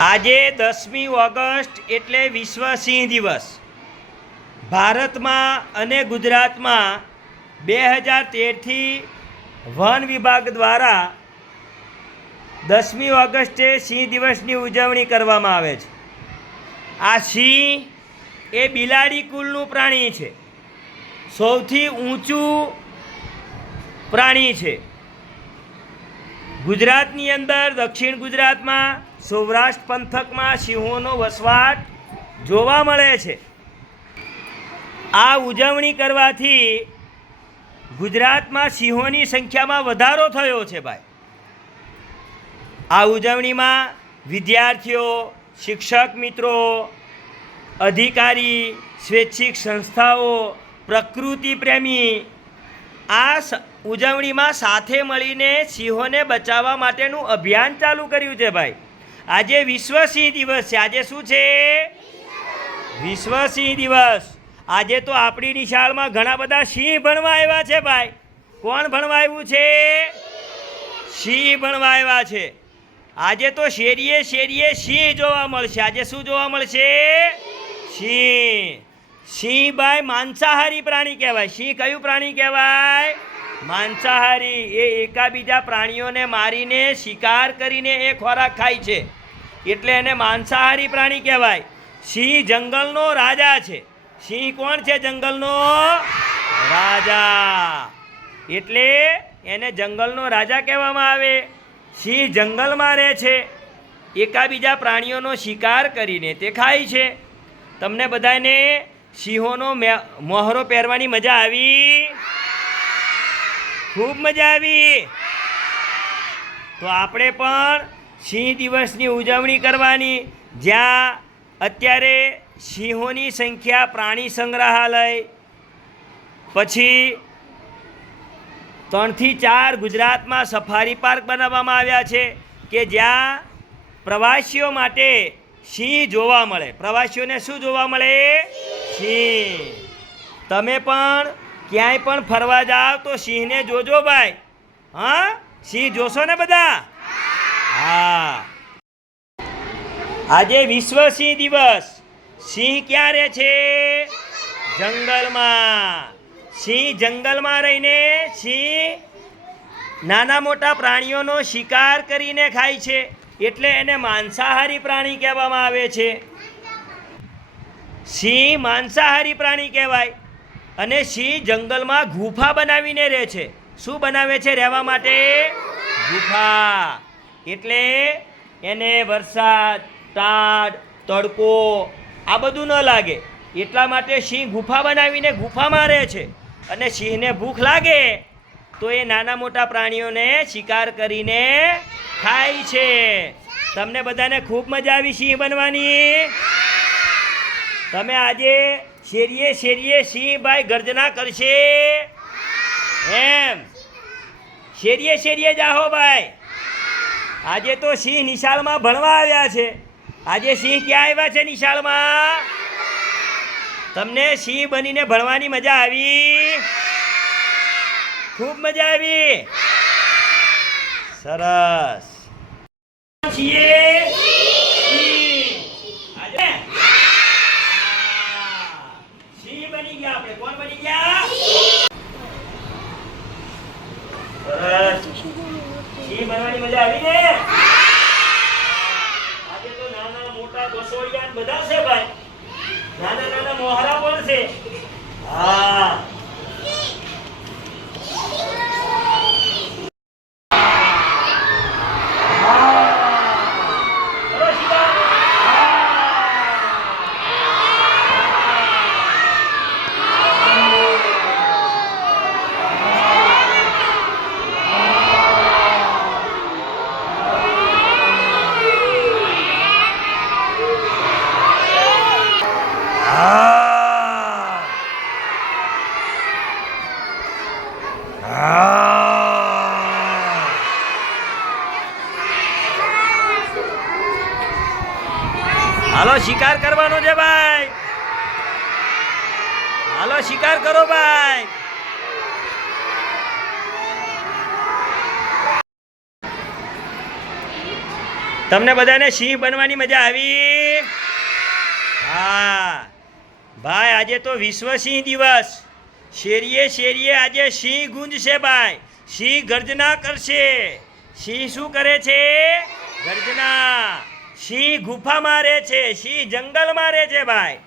આજે 10મી ઓગસ્ટ એટલે વિશ્વ સિંહ દિવસ. ભારતમાં અને ગુજરાતમાં 2013થી વન વિભાગ દ્વારા 10મી ઓગસ્ટે સિંહ દિવસની ઉજવણી કરવામાં આવે છે. આ સિંહ એ બિલાડી કુલનું પ્રાણી છે. સૌથી ઊંચું પ્રાણી છે. ગુજરાતની અંદર દક્ષિણ ગુજરાતમાં સૌરાષ્ટ્ર પંથકમાં સિંહોનો વસવાટ જોવા મળે છે. આ ઉજવણી કરવાથી ગુજરાતમાં સિંહોની સંખ્યામાં વધારો થયો છે ભાઈ. આ ઉજવણીમાં વિદ્યાર્થીઓ, શિક્ષક મિત્રો, અધિકારી, સ્વૈચ્છિક સંસ્થાઓ, પ્રકૃતિ પ્રેમી આ ઉજવણીમાં સાથે મળીને સિંહોને બચાવવા માટેનું અભિયાન ચાલુ કર્યું છે ભાઈ. આજે વિશ્વ સિંહ દિવસ છે. આજે શું છે? વિશ્વ સિંહ દિવસ. આજે તો આપણી નિશાળમાં ઘણા બધા સિંહ ભણવા આવ્યા છે ભાઈ. કોણ ભણવા આવ્યું છે? સિંહ ભણવા આવ્યા છે. આજે તો શેરીએ શેરીએ સિંહ જોવા મળશે. આજે શું જોવા મળશે? સિંહ. સિંહ ભાઈ માંસાહારી પ્રાણી કહેવાય. સિંહ કયું પ્રાણી કહેવાય? માંસાહારી. એ એકાબીજા પ્રાણીઓને મારીને શિકાર કરીને એ ખોરાક ખાય છે, એટલે એને માંસાહારી પ્રાણી કહેવાય. સિંહ જંગલનો રાજા છે. સિંહ કોણ છે? જંગલનો રાજા. એટલે એને જંગલનો રાજા કહેવામાં આવે. સિંહ જંગલમાં રહે છે, એકાબીજા પ્રાણીઓનો શિકાર કરીને તે ખાય છે. તમને બધાને સિંહોનો મોહરો પહેરવાની મજા આવી? ખૂબ મજા આવી. તો આપણે પણ સિંહ દિવસની ઉજવણી કરવાની. જ્યાં અત્યારે સિંહોની સંખ્યા પ્રાણી સંગ્રહાલય, પછી 3 થી 4 ગુજરાતમાં સફારી પાર્ક બનાવવામાં આવ્યા છે કે જ્યાં પ્રવાસીઓ માટે સિંહ જોવા મળે. પ્રવાસીઓને શું જોવા મળે? સિંહ. તમે પણ ક્યાંય પણ ફરવા જાઓ તો સિંહને જોજો ભાઈ. હા, સિંહ જોશો ને બધા? હા. આજે વિશ્વ સિંહ દિવસ. સિંહ ક્યાં રહે છે? જંગલમાં. સિંહ જંગલમાં રહીને સિંહ નાના મોટા પ્રાણીઓનો શિકાર કરીને ખાય છે, એટલે એને માંસાહારી પ્રાણી કહેવામાં આવે છે. સિંહ માંસાહારી પ્રાણી કહેવાય. અને સિંહ જંગલમાં ગુફા બનાવીને રહે છે. શું બનાવે છે રહેવા માટે? ગુફા. એટલે એને વરસાદ, ટાઢ, તડકો આ બધું ન લાગે એટલા માટે સિંહ ગુફા બનાવીને ગુફામાં રહે છે. અને સિંહને ભૂખ લાગે તો એ નાના મોટા પ્રાણીઓને શિકાર કરીને ખાય છે. તમને બધાને ખૂબ મજા આવી સિંહ બનવાની? તમે આજે શેરીએ શેરીએ સિંહ ભાઈ ગર્જના કરશે એમ? શેરીએ શેરીએ જાહો ભાઈ. આજે તો સિંહ નિશાળમાં ભણવા આવ્યા છે. આજે સિંહ ક્યાં આવ્યા છે? નિશાળમાં. તમને સિંહ બનીને ભણવાની મજા આવી? ખૂબ મજા આવી. સરસ. સિંહ બની ગયા આપણે. કોણ બની ગયા? સરસ. સિંહ બનવાની મજા આવી ને? આજે તો નાના મોટા બસોડિયા બધા છે ભાઈ. નાના નાના મોહરા પણ છે. હા. હાલો શિકાર કરવાનો છે ભાઈ. હાલો શિકાર કરો ભાઈ. તમને બધાને સિંહ બનવાની મજા આવી? હા ભાઈ, આજે તો વિશ્વ સિંહ દિવસ. શેરીએ શેરીએ આજે સિંહ ગુંજશે ભાઈ. સિંહ ગર્જના કરશે. સિંહ શું કરે છે? ગર્જના. સિંહ ગુફામાં રહે છે, સિંહ જંગલમાં રહે છે ભાઈ.